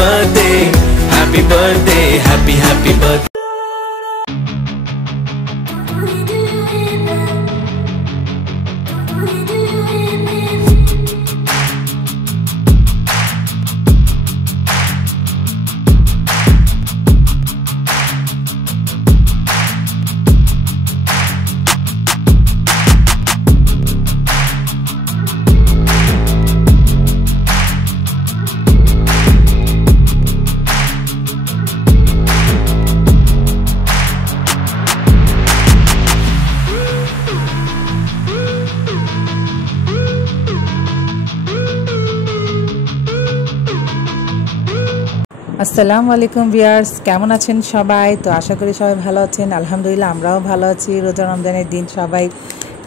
birthday, happy birthday, happy birthday. আসসালামু আলাইকুম viewers, কেমন আছেন সবাই? তো আশা করি সবাই ভালো আছেন। আলহামদুলিল্লাহ আমরাও ভালো আছি। রোজা রমজানের দিন সবাই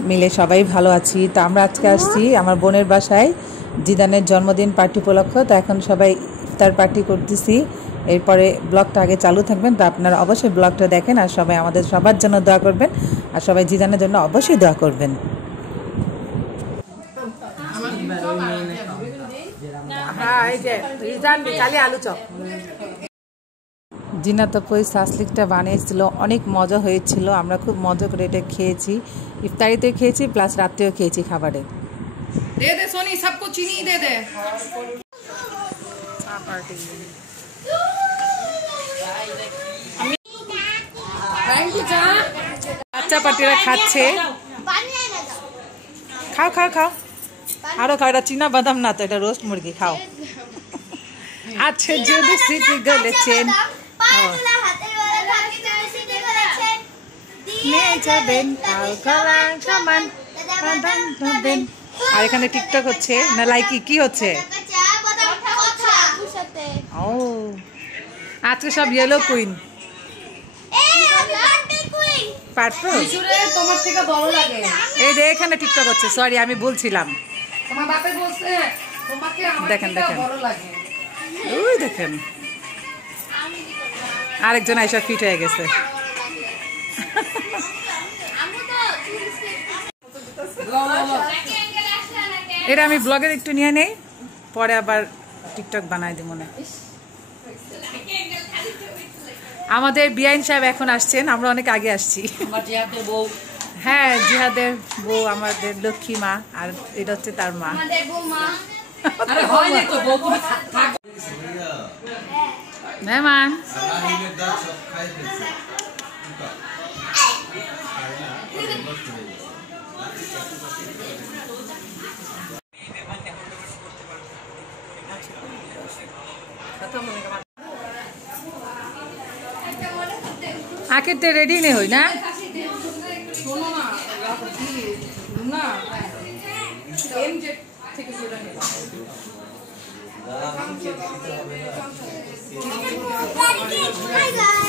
মিলে সবাই ভালো আছি। তো আমরা আজকে আসছি আমার বোনের বাসায় জিদানের জন্মদিন পার্টি উপলক্ষে। তো এখন সবাই ইফতার পার্টি করতেছি। এরপরে ব্লগটা আগে চালু থাকবেন, তো আপনারা অবশ্যই ব্লগটা দেখেন আর সবাই আমাদের সবার জন্য দোয়া করবেন আর সবাই জিদানের জন্য অবশ্যই দোয়া করবেন। জিনাত আপু সাসলিকটা বানিয়েছিল, অনেক মজা হয়েছিল। আমরা খুব মজা করে এটা খেয়েছি, ইফতারিতে খেয়েছি প্লাস রাত্রেও খেয়েছি খাবারে। दे दे सोनी, सबको चीनी दे दे। বাচ্চা পার্টিরা খাচ্ছে, খাও খাও খাও, আরো খাও। এটা চীনা বাদাম না তো, এটা রোস্ট মুরগি, খাও। আচ্ছা যদি সিটি গলেছেন আর এখানে টিকটক হচ্ছে না, লাইকি কি হচ্ছে? ও আজকে সব ইয়েলো কুইন। তোমার থেকে বড় লাগে। এই যে এখানে টিকটক হচ্ছে, সরি আমি বলছিলাম। তোমার বাপে বলছে তোমাকে আমার দেখেন থেকে দেখেন, বড় লাগে। ওই দেখেন আরেকজন আইসা ফিট হয়ে গেছে। এটা আমি ব্লগের একটু নিয়ে নেই, পরে আবার টিকটক বানাই দিব মনে। আমাদের বিআইন সাহেব এখন আসছেন, আমরা অনেক আগে আসছি। হ্যাঁ জিহাদের বউ, আমাদের লক্ষ্মী মা, আর এটা হচ্ছে তার মা। মেহমান আখেরতে রেডি নেই হই না।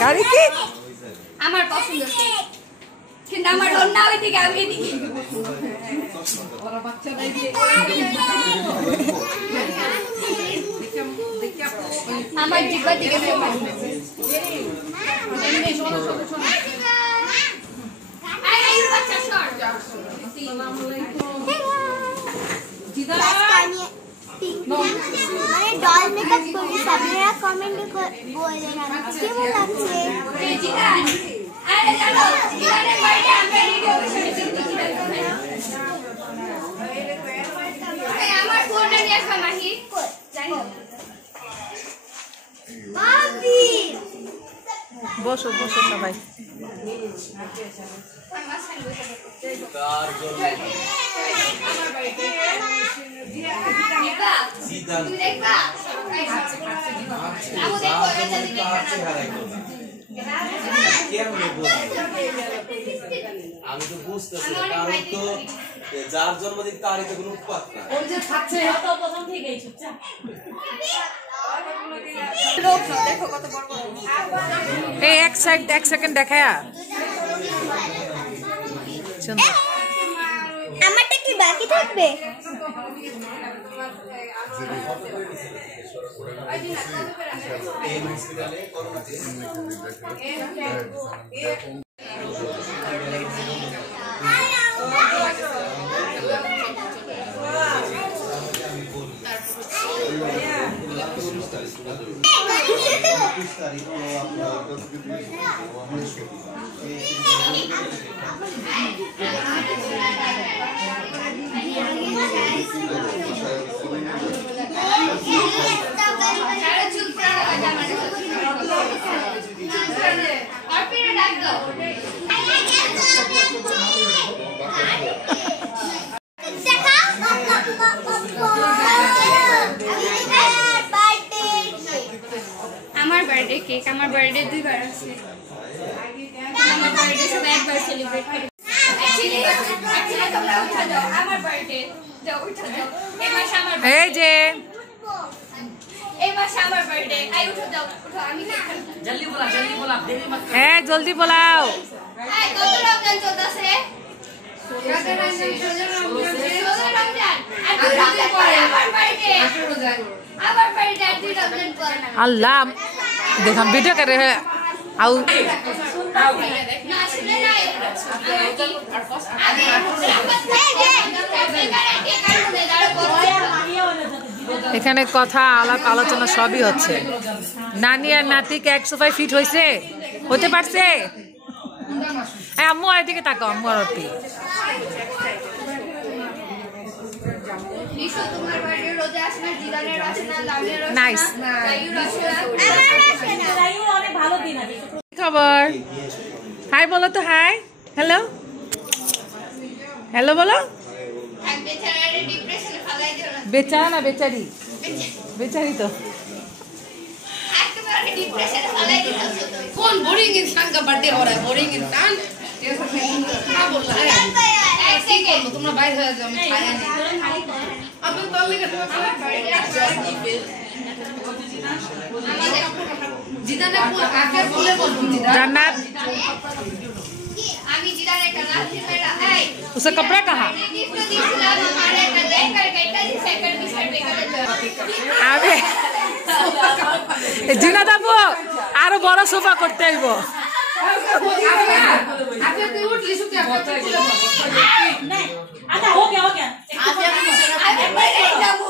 গাড়ি কি আমার পছন্দ, কিন্তু আমার রান্না ওই দিকে, আমি এদিকে। আমার জিব্বা দিকে মানে ডল মেকআপ করি, আপনারা কমেন্টে বলেন আমাকে কেমন লাগছে। আরে জানো এখানে বাইরে আমরা রেডি হবে আমার ফোনটা নিয়ে আসবা মাহি, জানি বাবি। বসো বসো সবাই। আমি তো বুঝতেছি, কারণ তো যার জন্মদিন তারই তো কোনো উৎপাত না। এই এক সেকেন্ড দেখায়া আমারটা কি বাকি থাকবে? আমার বার্থডে কেক, আমার বার্থডে 2 বার আছে। আমার বার্থডে সবাই একবার সেলিব্রেট করে। অ্যাকচুয়ালি তোমরা উঠা দাও, আমার বার্থডে যাও উঠা দাও। এই মাসে আমার এই যে এই মাসে আমার বার্থডে, আই উঠা দাও, উঠো আমি কেক খাবো। जल्दी बोला देरी मत হ্যাঁ জলদি বলাও। এই কত রমজান চলতেছে? রমজান আমার বার্থডে, আমার বার্থডে 2 রমজান পর। अल्लाह देख हम वीडियो कर रहे हैं आओ না শুনে নাই এখানে কথা আলাপ আলোচনা সবই হচ্ছে। নানি আর নাতিকে এক সোফায় ফিট হয়েছে, হতে পারছে? হ্যাঁ আম্মু আর দিকে তাকাও, আম্মু আর ওটি নিশো তোমার বার্থডে রোজা আসে না, জিদানের আসে না, লাভের আসে না, নাইস রাইউর আসে না, আমার আসে না। রাইউর অনেক ভালো দিন আছে। খবর হাই বলো তো, হাই হ্যালো হ্যালো বলো। এক বেচারারে ডিপ্রেশনে ফেলাই দিও না। বেচারা না বেচারি, বেচারি তো একেবারে ডিপ্রেশনে ফেলাই দিতেছো তুমি। कौन बोरिंग इंसान का बर्थडे हो रहा है? बोरिंग इंसान क्या बोल रहा है? এক সেকেন্ড तुमने बाहर हो जाओ, मैं खाया नहीं। अब तो तल लेके तुम्हें खाना जीदा ने पूरा आके बोले बोल जीदा জান্নাত আমি জিদানের একটা লাঠি মেরা এই उसका कपड़ा कहाँ? गिफ्ट दिखलाम हमारे का देख कर कैटा जी सेकंड बिस्तर पे कर আরে জিনা দাবো আরো বড় সোফা করতে আইব। आके तो उठ ली सुते आके আমি বাইরে যাব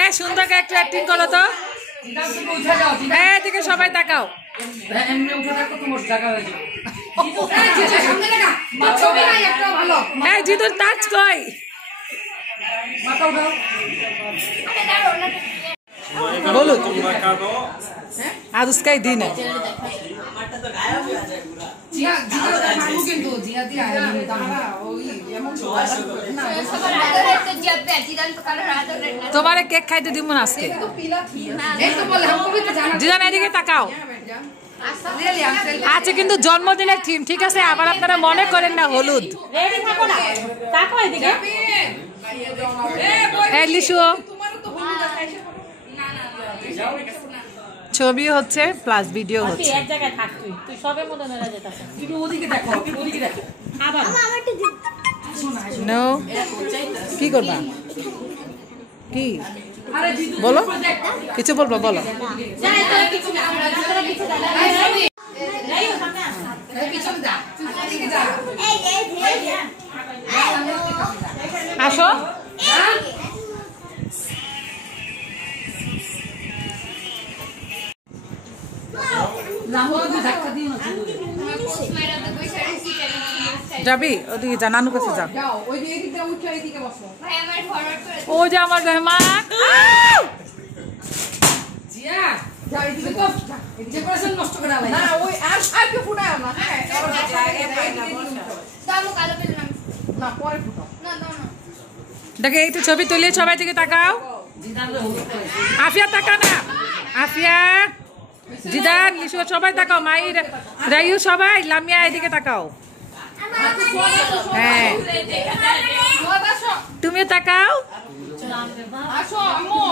এ সুন্দর করে একটু অ্যাক্টিং করো তো। उठा जाओ এদিকে সবাই তাকাও। এমনি উঠে থাকো তোমার জায়গা হয়ে যাবে জিদা সামনে লাগা মাথা ছবি নাই একটা ভালো এই জিদুর টাচ কই? মাথা উঠাও আরে দাঁড়াও না बोलो आज उसका ही दिन है। জিয়া জিয়া মারবো কিন্তু জিয়া দিয়া দাঁড়া ওই এমন না সবার আদরে তো যাবে জিদান তো কারো আদরে না তোমারে কেক খাইতে দিব না আজকে। तो पीला थी एक तो बोले हमको भी तो जाना জিদান এদিকে তাকাও। ले लिया सेल्फी আজকে কিন্তু জন্মদিনের থিম, ঠিক আছে? আবার আপনারা মনে করেন না হলুদ। ए बोल এই লিশু तुम्हारा तो हलुद है ছবি হচ্ছে প্লাস ভিডিও হচ্ছে। এক জায়গায় থাক, তুই সবে মতো মেলা যেতেছে। তুমি ওদিকে দেখো আবার আমারটা নো কি করবা? কি अरे जीतू বলো, কিছু বলবো বলো। যাই তো কিছু না, আমরা কিছু দাঁড়া যাই ও সামনে আস। पीछे जा ओदिके जा এই আসো रामो भी धक्का दियो ना তোমার পোস্ট মেরা তো কই সারি সিটারি যাবি ওদিকে যা, নানু কাছে যা। जाओ ওই যে এদিকে উঠে এদিকে বসো ভাই আমার ফরওয়ার্ড করে ও যে আমার মেহমান। জিয়া যাও এদিকে তো ডেকোরেশন নষ্ট করে আলাই না ওই আর কে ফুটাও না হ্যাঁ দামু কালো পেলাম না পরে ফুটাও না না না দেখে এই তো ছবি তুলে সবাই দিকে তাকাও। আফিয়া তাকা না, আফিয়া জিদান লিশু সবাই তাকাও, মাই রাইউ সবাই, লামিয়া এদিকে তাকাও। হ্যাঁ আসো তুমিও তাকাও। আসো আম্মু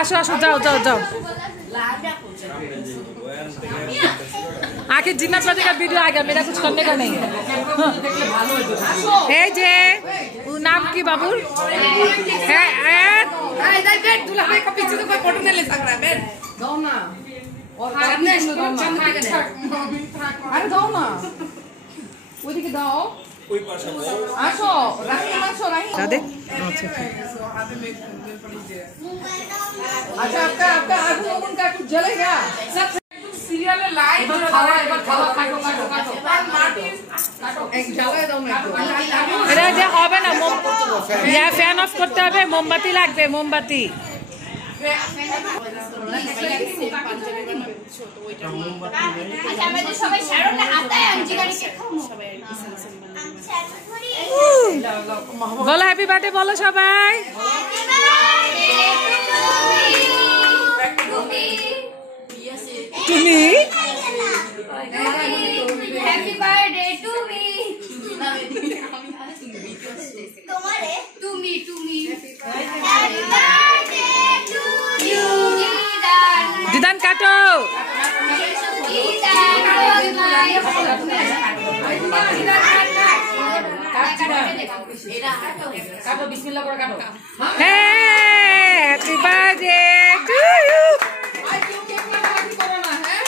আসো আসো যাও যাও যাও। आखिर जिन्ना बजे का वीडियो आ गया, मेरा कुछ करने का नहीं है। है जे वो नाम की बाबू है इधर बैठ दूल्हा भाई का पीछे तो कोई फोटो नहीं ले सक रहा है बैठ दो ना और सामने दो ना अरे दो ना वो दिखे दो ওই পাশে আসো রাহিম আসো রাহিম দেখ আচ্ছা अच्छा आपका आगू लोगों का कुछ जलेगा सब सीरियल में लाइव खावा एक खावा काटो काटो काटो काटो एक जलाए दो मैं এটা যে হবে না ইয়া ফ্যান অফ করতে হবে মোমবাতি লাগবে মোমবাতি আচ্ছা আমাদের সবাই শারন না আতায় আনজি গাড়ি কে খামু বলো হ্যাপি বার্থডে বলো সবাই তুমি হ্যাপি বার্থডে টু মি তোমারে তুমি happy birthday to you Zidan কাটো काटो बिस्मिल्लाह করে কাটো হ্যাপি বার্থডে টু ইউ আর কেউ কেক কাটাকাটি করো না হ্যাঁ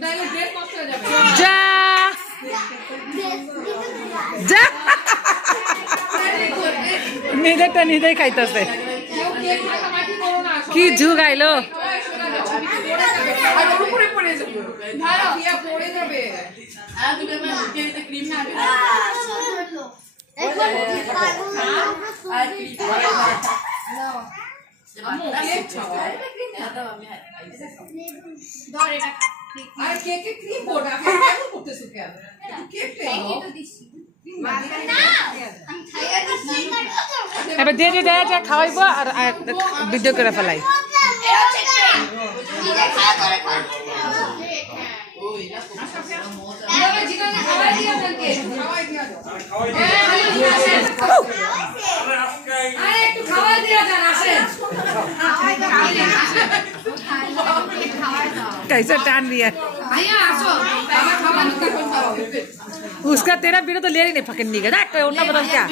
নাইলে ডেট নষ্ট হয়ে যাবে যা যা নিজেরটা নিজেই খাইতেছে কেউ কেক কাটাকাটি করো না কি ঝুগ আইলো আর উপরে পড়ে যাবে ভালো ইয়া পড়ে যাবে আর তুমি আমার মুখে ক্রিম না আর কেকে ক্রিম বোর্ড আপনি কেন করতেছো কেন কেক এবার দিয়ে দিয়ে দেয় খাওয়াইবো আর ভিডিও করে ফেলাই कैसे टान दिया उसका तेरा बिना तो ले ही नहीं पकड़नी का ना उन्ना बदल क्या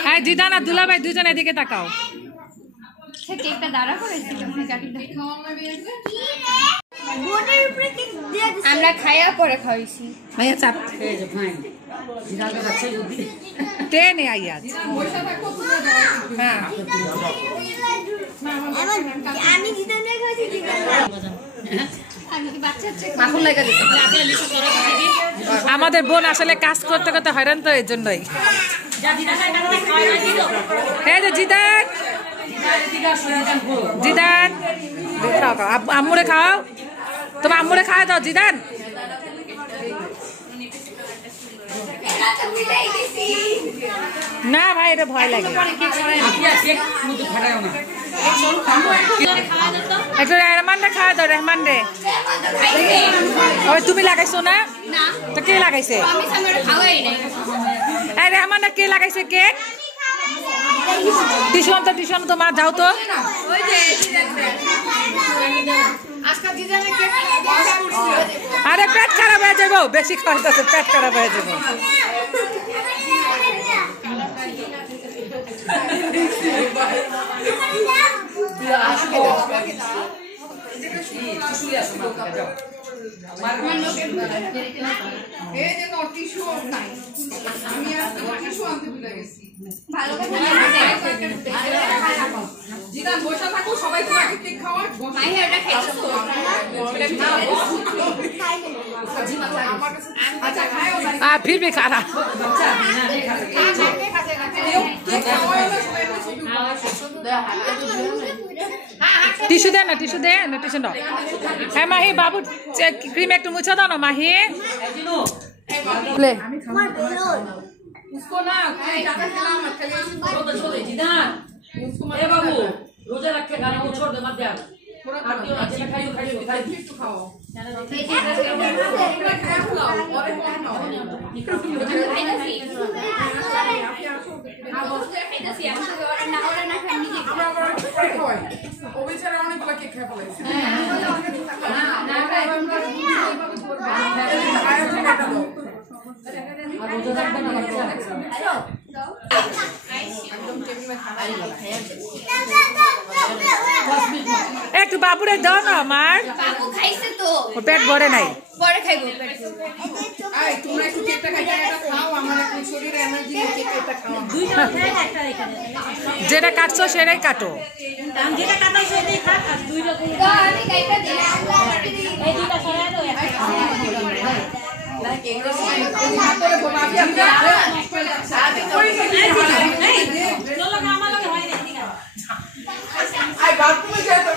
হ্যাঁ জিদান আর দুলা ভাই দুজন এদিকে তাকাও কেকটা দাঁড়া করেছি আমরা খাইয়া পরে খাইছি ভাইয়া চাপ টেনে আই আজ হ্যাঁ আমাদের বোন আসলে কাজ করতে করতে হয়রান তো এই জন্যই হ্যাঁ জিদান জিদান আম্মুরে খাও তোমার আম্মুরে খাওয়া দাও জিদান না ভাই এটা ভয় লাগে একটু রেহমান রে খাওয়া দাও রেহমান রে তুমি লাগাইছো না তো কে লাগাইছে রেহমান কে লাগাইছে কেক টিউশন তো মা যাও তো আরে পেট খারাপ হয়ে যাবো বেশি খাওয়াইতেছে পেট খারাপ হয়ে যাবো फिर भी खाना টিস্যু দে না টিস্যু দাও হ্যাঁ মাহি বাবু ক্রিম একটু মুছে দাও না মাহি बाबू रोजा रख के खाना को छोड़ दे मत दे একটু বাবুরে দাও না আমার বাবু খাইছে তো ও পেট ভরে নাই পরে খাইবো এই তোমরা একটু কেকটা খাও আমার এখন শরীরে এনার্জি নেই কেকটা খাও দুইটা খাই একটা এখানে যেটা কাটছো সেটাই কাটো আমি যেটা কাটাই সেটাই খাক আর দুই রকম তো আমি কাইটা দিই এই দুইটা সরাই দাও একটা হাতরে গোলাপি আপনি চলো না আমার লগে হয় না এদিকে আই বাথরুমে যাই তো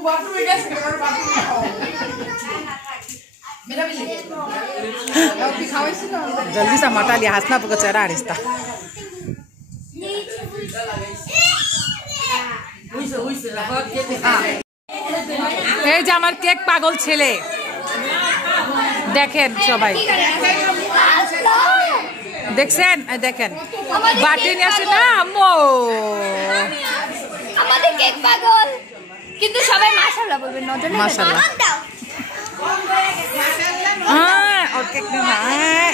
बाथरूम गैस कर बाथरूम खाओ मेरा भी ले और दिखाओ इसे ना जल्दी से मटा लिया हंसना पको चेहरा रिश्ता এই যে আমার কেক পাগল ছেলে দেখেন সবাই দেখছেন দেখেন বাটি নিয়ে আসে না আম্মু আমাদের কেক পাগল কিন্তু সবাই মাশাআল্লাহ বলবেন নজর মাশাআল্লাহ হ্যাঁ और केक ने হ্যাঁ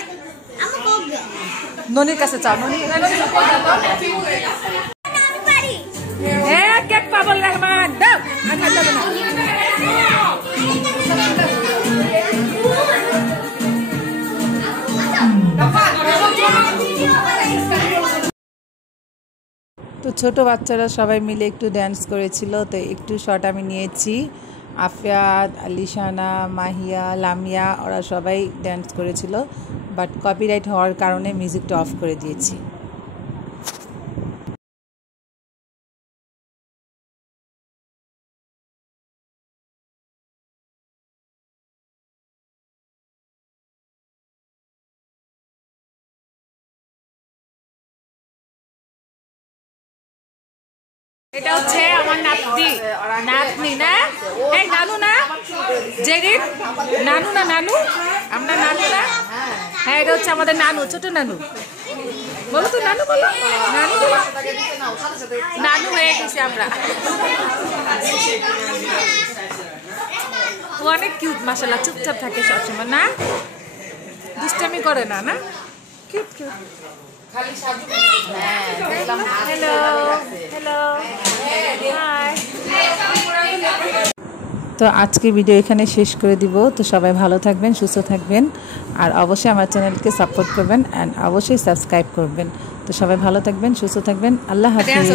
ননির কাছে চাও ননি এ কেক পাগল রহমান দাও আচ্ছা যাবে না তো ছোট বাচ্চারা সবাই মিলে একটু ড্যান্স করেছিল তো একটু শট আমি নিয়েছি আফিয়াত আলিশানা মাহিয়া লামিয়া ওরা সবাই ড্যান্স করেছিল বাট কপিরাইট হওয়ার কারণে মিউজিকটা অফ করে দিয়েছি এটা হচ্ছে আমার নাতনি নাতনি না এই নানু না জেরিন নানু না নানু আমরা নানু না হ্যাঁ এটা হচ্ছে আমাদের নানু ছোট নানু বলো তো নানু বলো নানু বলো নানু হয়ে গেছি আমরা ও অনেক কিউট মাশাআল্লাহ চুপচাপ থাকে সবসময় না দুষ্টামি করে না না cute cute hello hello hi তো আজকে ভিডিও এখানে শেষ করে দিব তো সবাই ভালো থাকবেন সুস্থ থাকবেন আর অবশ্যই আমার চ্যানেলকে সাপোর্ট করবেন এন্ড অবশ্যই সাবস্ক্রাইব করবেন তো সবাই ভালো থাকবেন সুস্থ থাকবেন আল্লাহ হাফেজ